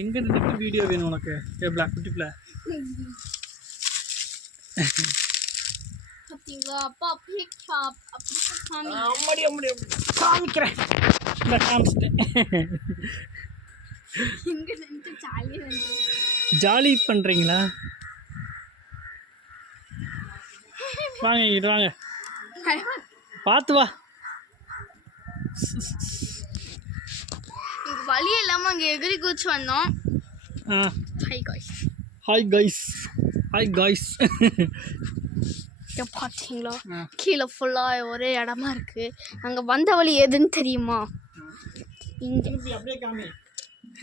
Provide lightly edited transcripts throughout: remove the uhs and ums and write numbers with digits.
எங்கே நின்றுட்டு வீடியோ வேணும் உனக்கு ஏப்லா குட்டிப்பில்? பார்த்தீங்களா அப்பா அப்படியே அம்மாடி அம்மாடி காமிக்கிறேன். இந்த காமிச்சிட்டேன். இங்கே நின்று ஜாலியாக ஜாலி பண்ணுறீங்களா? வாங்க இங்கிட்டு வாங்க, பார்த்து வா. வழி இல்லாமல் அங்கே எகிரி குதிச்சு வந்தோம். Hi guys, hi guys, hi guys. பார்த்தீங்களா கீழே ஃபுல்லாக ஒரே இடமா இருக்குது. அங்கே வந்த வழி எதுன்னு தெரியுமா? இங்கே அப்படியே காமி.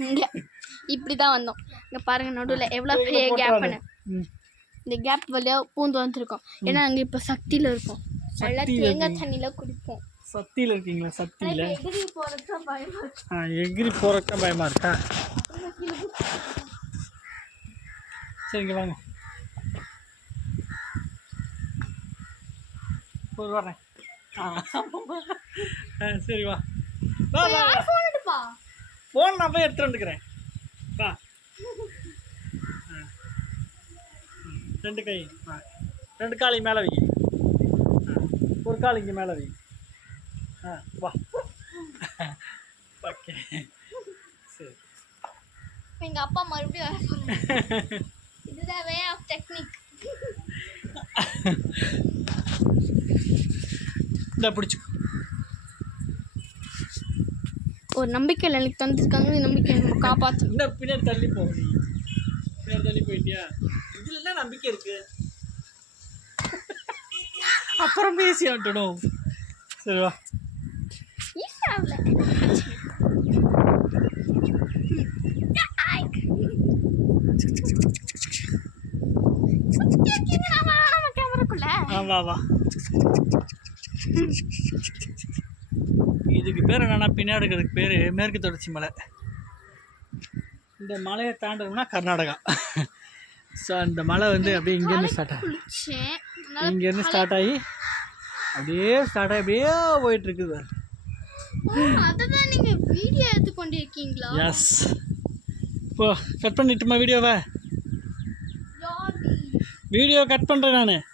இங்கே இப்படி தான் வந்தோம். இங்கே பாருங்கள் நடுவில் எவ்வளோ பெரிய கேப்னு. இந்த கேப் வழியாக பூந்து வந்துருக்கோம். ஏன்னா அங்கே இப்போ சக்தியில் இருக்கோம். நல்லா தேங்காய் தண்ணியில் குடிப்போம். சக்தியில் இருக்கீங்களா? சக்தியில் எகிரி போகிறதுக்கு பயமாக இருக்கு. எகிரி போகிறதுக்கு பயமாக இருக்கா? சரிங்க வாங்க, போய் வரேன். சரி வா வா வா. ஃபோன் நான் போய் எடுத்துகிட்டு வந்துக்கிறேன். வா. ரெண்டு கை, ரெண்டு கால் மேலே வை, ஒரு கால் இங்கே மேலே வை. வா. ஓகே சரி. எங்கள் அப்பா மறுபடியும் வர சொல்லுங்க. இதுதான் வே ஆஃப் டெக்னிக். இந்த பிடிச்சிக்கோ. ஒரு நம்பிக்கையில் எனக்கு தந்துருக்காங்க. இந்த நம்பிக்கையை நம்ம காப்பாற்றணும். இந்த பின்னாடி தள்ளி போ. பின்னாடி தள்ளி போயிட்டியா? இதில் என்ன நம்பிக்கை இருக்கு? அப்புறம் பேசி ஆட்டணும். சரி வா. வா வா. இதுக்கு பேர் என்னன்னா, பின்னாடி இருக்கிறதுக்கு பேர் மேற்கு தொடர்ச்சி மலை. இந்த மலையை தாண்டணும்னா கர்நாடகா. ஸோ அந்த மலை வந்து அப்படியே இங்கேருந்து ஸ்டார்ட் ஆகும். இங்கேருந்து ஸ்டார்ட் ஆகி அப்படியே போயிட்டுருக்குது. அதுதான் நீங்கள் வீடியோ எடுத்து கொண்டு இருக்கீங்களா? எஸ். இப்போ கட் பண்ணிட்டுமா வீடியோவை? வீடியோ கட் பண்ணுறேன் நான்.